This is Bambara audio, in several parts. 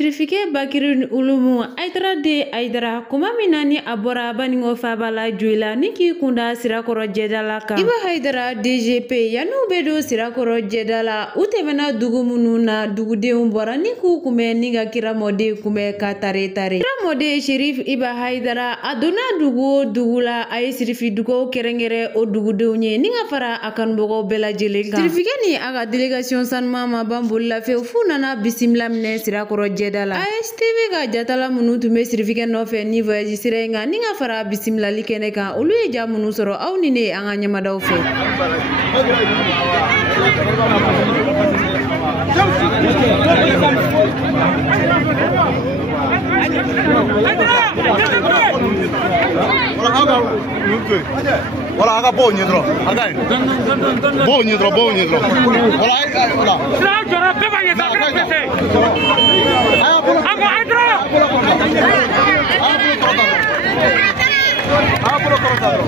Sirifike Bakiri Ulumu Aidara de Aidara kuma minani abora baningo fabala juila niki kunda sirakoro jedala kan Iba Haidara DGP yanu bedo sirakoro jedala utemena dugu mununa dugudenw bora niku kume niga kira mode kume ka tare kira mode Sheriff Iba Haidara aduna dugu dugula ay sirifi dugo kerengere o dugudenw nye ninga fara akan bogo bela jele kan Sirifike ni aga delegation sanmama bambulla fe funana bisimla mne sirakoro ASTV ga jatala munu tumbe sirifike nofe ni voyage sirenga ninga fara bisimlali kene kan olu ye jamunu soro aw ni ne anga nyamadaw fe Voilà, aga boni dro. Aga. Boni dro. Voilà, voilà. La jora pe ba ye ta pese. Aga adro. Apro cortado.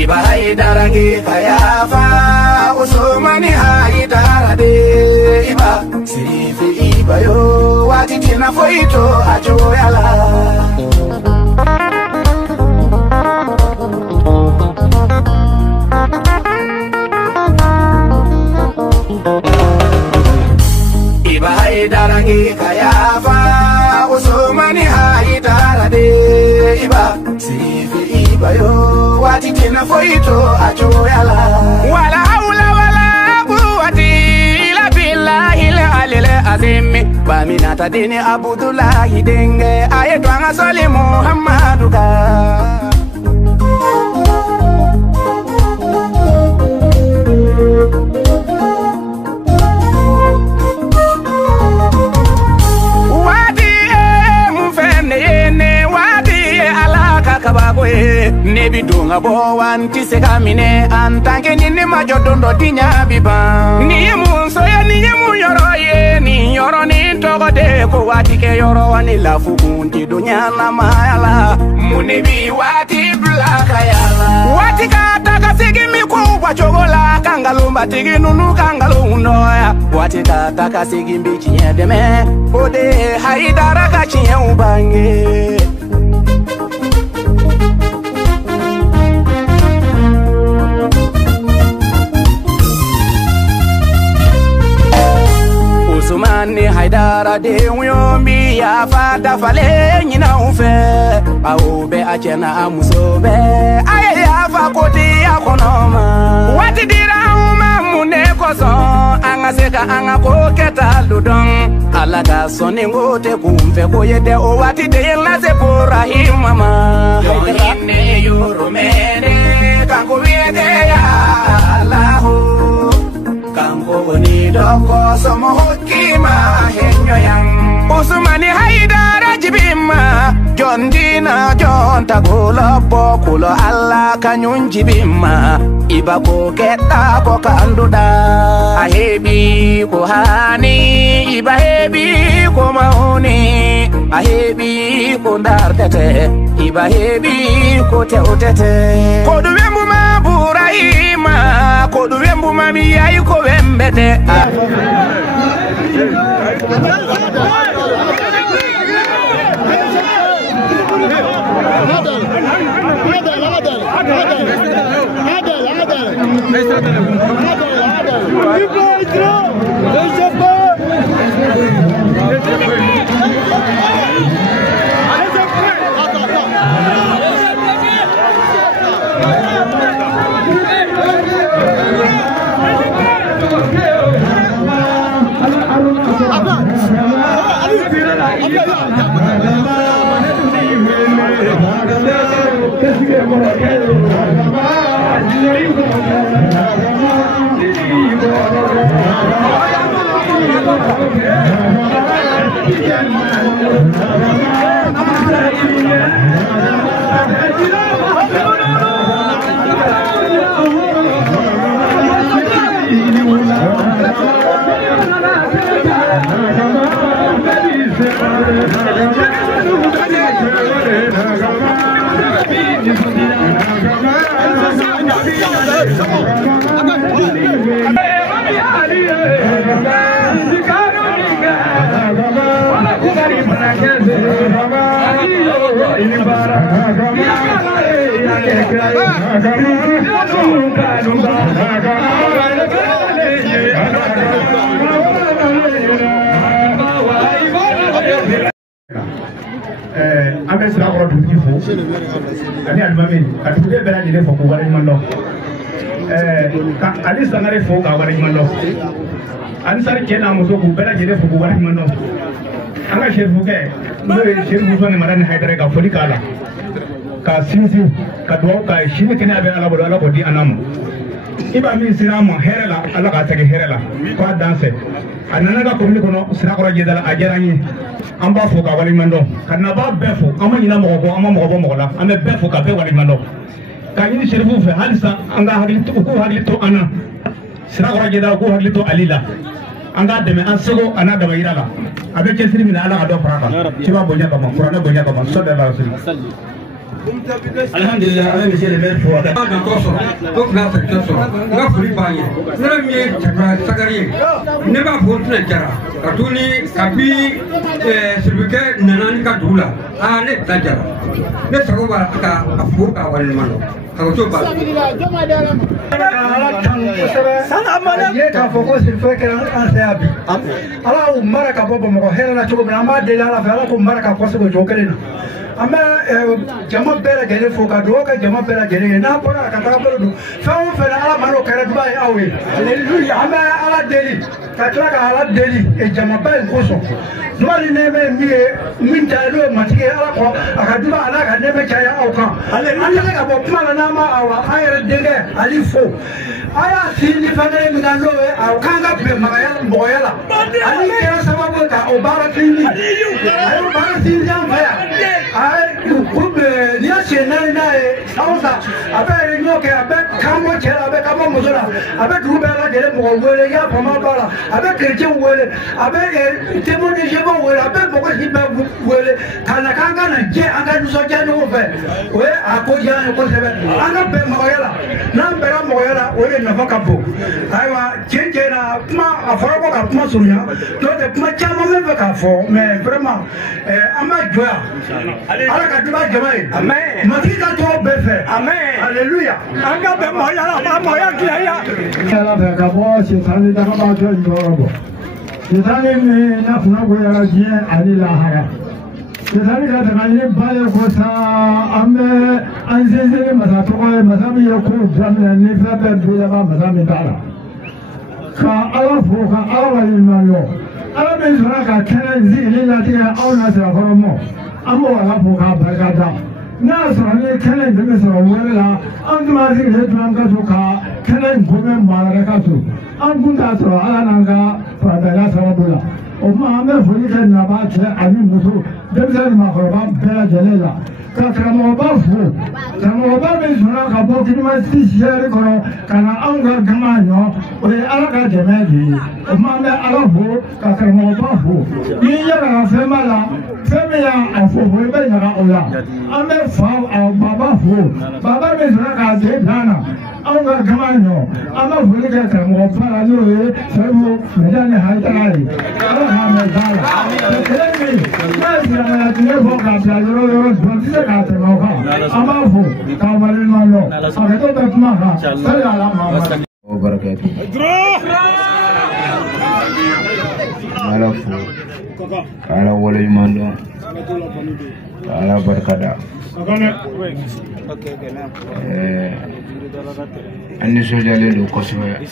Iba Haidara ge kayafa usomani Haidara de Iba sirifi Iba yo wati tina foito ajoyala Iba Haidara ge kayafa usomani Haidara de Iba sirifi Iba yo wati tina foito ajoyala wala haula wala quwwati illa billahi al-aliyyil azim baminata dini Abdullahi denge ayetwanga soli Muhammadu ka Nebi dunga bo wanti sekamine antanke nini majodondo tinya biba ni munso ya ni mu yoro ye ni yoro ni togo de ko wati ke yoro wani lafu kunti dunya na mayala munebi wati blaka yala wati kata kasigi mikubwa chogola kangalumba tigi nunu kangalundo ya wati kata kasigi mbichi yedeme ode Haidara kachinye ubange Usmani Haidara de uyombi ya fata fale nyina ufe aube achena amusobe aye ya fakoti ya konoma wati dira uma mune koso angaseka angakoketa ludong alaga soni ngote kumfe koyede o wati de lase porahim mama yone yorumene kanko wiete ya Allahu Kanko ni doko somo hokima henyo yang Usmani Haidara jibima Jondina jonta gula bokulo Allah kanyun jibima Iba ko keta ko kanduda Ahebi ko hani Iba hebi ko mauni Ahebi ko ndartete Iba hebi ko teutete Kodu wembu maburahima Kodu wembu mami yayi ko wembete Adel. Ame sira kɔrɔ dugutigi fo ani alimami ka duguden bɛɛ lajɛlen fo k'u waleɲuman dɔn ka Ali Sangare fo k'a waleɲuman dɔn ani Sari cɛ n'a muso k'u bɛɛ lajɛlen fo k'u waleɲuman dɔn an ka serifukɛ n'o ye Serifu Usumani Madani Hayidara ka foli k'a la ka sinsin ka dugawu k'a ye sini kɛnɛya bɛ Ala bolo Ala k'o di an ma i b'a min sera an ma hɛrɛ la Ala k'a segin hɛrɛ la k'a dan fɛ a nana ka commune kɔnɔ Sirakɔrɔ Jɛda a diyara an ye an b'a fo ka waleɲuman dɔn ka nabaa bɛɛ fo an ma ɲinɛ mɔgɔ kɔ an ma mɔgɔ bɔ mɔgɔ la an bɛ bɛɛ fo ka bɛɛ waleɲuman dɔn k'a ɲini serifuw fɛ halisa an ka hakili u k'u hakili to an na Sirakɔrɔ Jɛda u k'u hakili to Ali la an k'a dɛmɛ an seko a n'a damayira la a bɛ cɛsiri minɛ Ala ka dɔ fara a kan ciba bonya kama kuranɛ bonya kama sallallahu alaihi wasallam. Alhamdulillah, ala monsieur le maire fo ka na ko so ko na ta ko so na furi ba ye na mi ta sagari ne ba fo tuna jara ka tuni kapi sirbuke nanani ka dula a ne ta jara ne sago ba ka fo ka wal mano ka to ba sana amana ye ka fo ko sirbuke an se abi ala o maraka bobo mo hera na chogo na ma de la fa ala ko maraka ko so jokere na ama jama bɛɛ lajɛlen fo ka dugawu kɛ jama bɛɛ lajɛlen ye n'a bɔra ka taga bolo don fɛn o fɛn ala ma n'o kɛra duba ye aw ye aleluya an bɛ ala deli ka tila ka ala deli jamaba in kosɔn duba ni nɛɛmɛ ye min ye min ta ye n'o ye matigi ye ala kɔ a ka duba ala ka nɛɛmɛ caya aw kan an tɛ ka bɔ kuma la n'an ma awa an yɛrɛ denkɛ ali fo a y'a sinji fɛn kelen min kan n'o ye a kan ka bɛn mɔgɔya la ali kɛra sababu ka o baara sinji a y'o baara sinji an fɛ yan n'i y'a sen naani n'a ye aw sa a bɛ réunion kɛ a bɛ kan bɔ cɛ la a bɛ kan bɔ muso la a bɛ dugu bɛɛ lajɛlen mɔgɔ wele i y'a faamu b'a la a bɛ chrétien wele a bɛ témoin de Jéhovah wele a bɛ mɔgɔ si bɛɛ wele ka na k'an ka na jɛ an ka nisɔndiya ɲɔgɔn fɛ o ye a ko diya an ye kosɛbɛ an ka bɛn mɔgɔya la n'an bɛnna mɔgɔya la o de nafa ka bon ayiwa tiɲɛ na kuma a fɔra ko ka kuma surunya n'o tɛ kuma caman bɛ fɛ k'a fɔ mais vraiment an b'a jɔ yan ala ka duba jama ye matigi ka tɔgɔ bɛɛ fɛ aleluya an ka bɛn mɔgɔya la ba mɔgɔya dilan ya ala fɛ ka bɔ sitani dagabaatɔ in tɔɔrɔ bɔ sitani min n'a kunna goyara diɲɛ ani lahara sitani ka tɛmɛ ni ba ye ko sa an bɛ an sinsin masa tɔgɔ ye masa min ye ko daminɛ ni fɛn bɛɛ bi laban masa min t'a la ka ala fo ka ala waleɲuman dɔn ala min sɔnna ka kɛnɛ sigili latigɛ aw na sirakɔrɔ mɔ an b'o ala fo k'a barika da n'a y'a sɔrɔ ni kɛnɛ in bɛ sɔrɔ wɛrɛ la an tun b'a sigilen tun an ka so ka kɛnɛ in bɔnbɛn maa wɛrɛ ka so an kun t'a sɔrɔ ala n'an ka farabɛla sababu la o tuma an bɛ foli kɛ naba cɛ ani muso denmisɛnnin maakɔrɔba bɛɛ lajɛlen la ka karamɔgɔba fo karamɔgɔba min sɔnna ka bɔ kilimasi siyɛri kɔnɔ ka na anw ka gama ɲɔ o ye ala ka dɛmɛ de ye o tuma an bɛ ala fo ka karamɔgɔba fo n'i ɲagara fɛn b'a la fɛn min y'a fo i bɛ ɲaga o la an bɛ fa baba fo baba min sɔnna k'a den bila na anw ka gama ɲɔ an bɛ foli kɛ karamɔgɔba la n'o ye Serifu Madani Hayidara ye ala k'a mɛn ba la kelen min n'a ye silamɛya tile fɔ k'a bila yɔrɔ yɔrɔ dɔn tɛ se k'a tɛmɛ o kan an b'a fo k'a waleɲuman dɔn hakɛto bɛ kuma kan sali ala Mahamadu. ala fo ala waleɲuman dɔn ala barika da an nisɔndiyalen don kosɛbɛ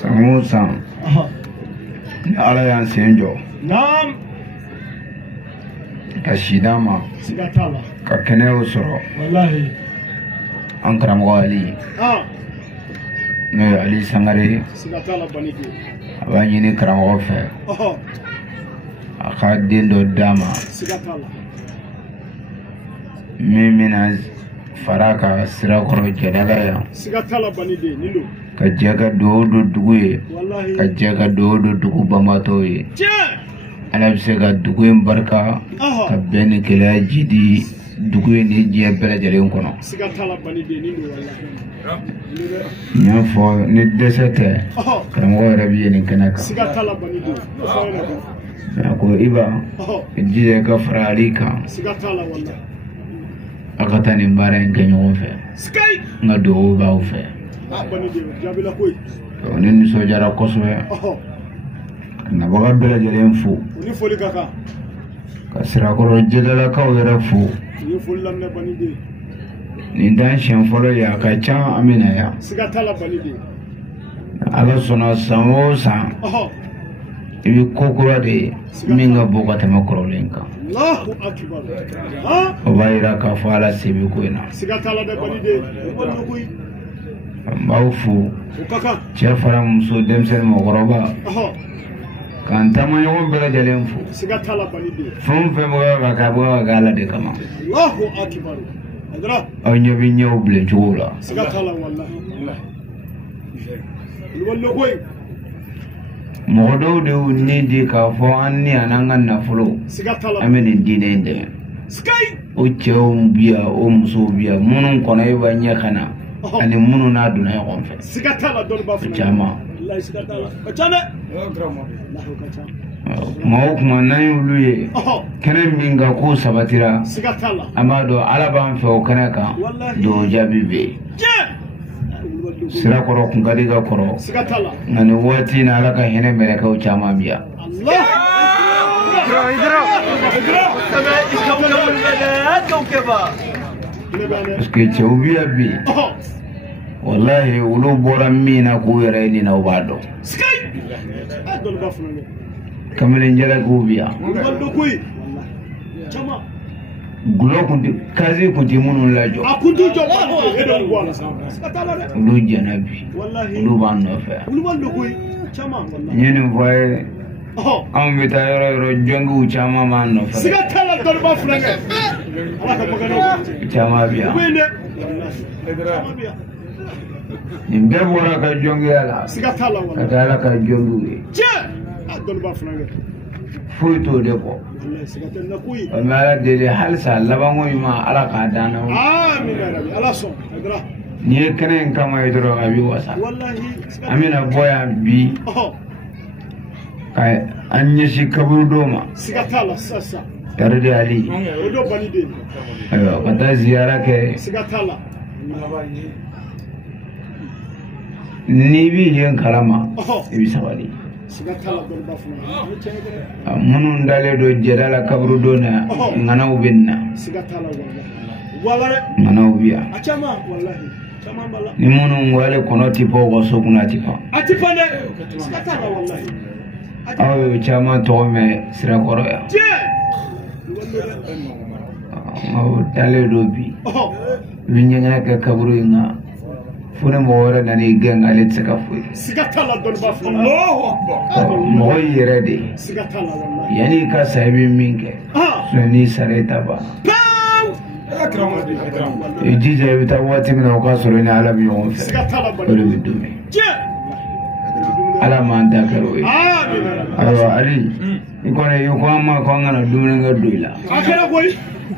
san o san ni ala y'an sen jɔ ka si d'an ma ka kɛnɛyaw sɔrɔ an karamɔgɔ Ali ne Ali Sangare sigatala banidi abanyini karamɔgɔ fɛ a ka den dɔ d'a ma sigatala min bɛna fara ka Sirakɔrɔ Jɛdala yan sigatala banidi nindo ka jɛ ka dugawu don dugu ye ka jɛ ka dugawu don dugu banbatɔw ye Ala bɛ se ka dugu in barika ka bɛn ni gɛlɛya ji di dugu in ni diɲɛ bɛɛ lajɛlen kɔnɔ sigatala banidi nindo wallahi n y'a fɔ ni dɛsɛ tɛ karamɔgɔ yɛrɛ bɛ yen nin kɛnɛ kan sigatala banidi a ko Iba jija ka fara Ali kan sigatala wallahi a ka taa nin baara in kɛ ɲɔgɔn fɛ n ka dugawu b'aw fɛ banidi jabila koyi ne nisɔndiyara kosɛbɛ ka nabaga bɛɛ lajɛlen fo ni foli ka kan ka Sirakɔrɔ Jɛdalakaw yɛrɛ fo ni foli lamɛn banidi nin dan siɲɛ fɔlɔ ye a ka ca an bɛ na yan sigatala banidi Ala sɔnna san o san I bɛ ko kura de ye min ka bɔ ka tɛmɛ kɔrɔlen kan Allahu akbar o b'a jira k'a fɔ Ala se bɛ ko in na sigatala de banidi wala koyi n b'aw fo o ka kan cɛ fara muso denmisɛnnin mɔgɔkɔrɔba k'an taamaɲɔgɔn bɛɛ lajɛlen fo sigatala banidi fɛn o fɛn bɛ ka kɛ a bɛ ka kɛ Ala de kama Allahu akbar adra aw ɲɛ bɛ ɲɛw bilen cogo la sigatala wallahi wala koyi mɔgɔ dɔw de y'u ni di k'a fɔ an ni an n'an ka nafolo sigatala an bɛ nin diinɛ in dɛmɛ o cɛw bi yan o musow bi yan minnu kɔnɔ e b'a ɲɛ ka na ani minnu n'a donna ɲɔgɔn fɛ sigatala dɔnni b'a fɔ caman wallahi sigatala ka ca dɛ Allahu ka ca kuma o kuma n'an y'olu ye kɛnɛ min kan k'o sabatira sigatala an b'a dɔn Ala b'an fɛ o kɛnɛ kan dugawu jaabi bɛ yen Sirakɔrɔ kun ka di ka kɔrɔ sigatala nka nin waati in na Ala ka hinɛ mɛlɛkɛw caman bi yan parce que cɛw bi yan bi wallahi olu bɔra min na k'u yɛrɛ ye nin na u b'a dɔn kamalen jalakɛw bi yan gulɔ kun tɛ kazi kun tɛ minnu lajɔ olu jɛna bi olu b'an nɔfɛ n ye nin fɔ a ye anw bɛ taa yɔrɔ yɔrɔ jɔngiw caman b'an nɔfɛ caman bɛ yan nin bɛɛ bɔra ka jɔngiya la ka taa Ala ka jɔngiw ye foyi t'o de kɔ an bɛ Ala deli halisa labanko ɲuman Ala k'a d'an na n'i ye kɛnɛ in kama ye dɔrɔn a bɛ wasa an bɛna bɔ yan bi ka an ɲɛsin kaburu dɔw ma Yarde Ali ayiwa ka taa ziyara kɛ n'i b'i yen kalama I bɛ sabali minnu dalen don Jɛdala kaburu don na ŋanaw bɛ nin na ŋanaw bɛ yan ni minnu wale kɔnɔ tɛ pan u ka so kunna a tɛ pan aw y'o caman tɔgɔ mɛn Sirakɔrɔ yan o dalen don bi I bɛ ɲɛgɛnɛ kɛ kaburu in kan fo ni mɔgɔ wɛrɛ nana I gɛn ale tɛ se ka foyi mɔgɔ y'i yɛrɛ de ye yanni I ka sa I bɛ min kɛ sinon n'i sara I ta banna I jija I bɛ taa waati min na o k'a sɔrɔ I ni Ala bɛ ɲɔgɔn fɛ o de bɛ dumi Ala m'an da kɛ o ye ayiwa Ali I kɔni I ko an ma ko an kana dumuni kɛ don I la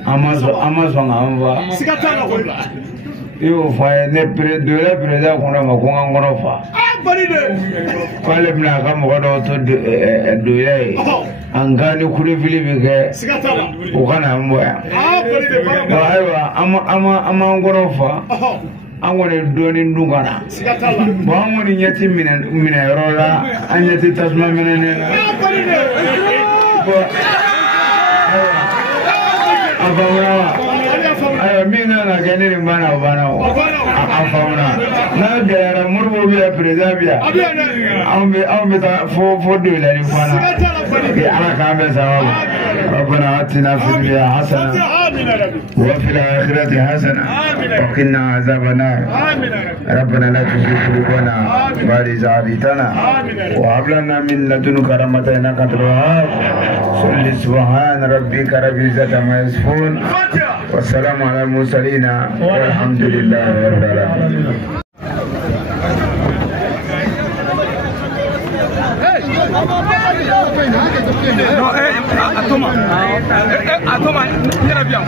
an ma sɔn k'an fa I y'o fɔ an ye ne doyela président kɔnɔ ma ko n ka n kɔnɔ fa k'ale bɛna a ka mɔgɔ dɔw to doya ye an ka ni kulefili bɛ kɛ o kana an bɔ yan ayiwa an m'an kɔnɔ fa an kɔni dɔɔnin dun ka na bon an kɔni ɲɛ tɛ minɛ yɔrɔ la an ɲɛ tɛ tasuma minɛnen na a faamuyara wa minga na gani bana afauna na gara murbo biya prezabia ambe ta fo de la ni fana ya ana kambe sababu ربنا آتنا في الدنيا حسنة وفي الآخرة حسنة وقنا عذاب النار ربنا لا تزغ قلوبنا بعد إذ هديتنا وهب لنا من لدنك رحمة إنك أنت الوهاب سبحان ربك رب العزة عما يصفون والسلام على المرسلين والحمد لله رب العالمين. No, atoma, mira bien.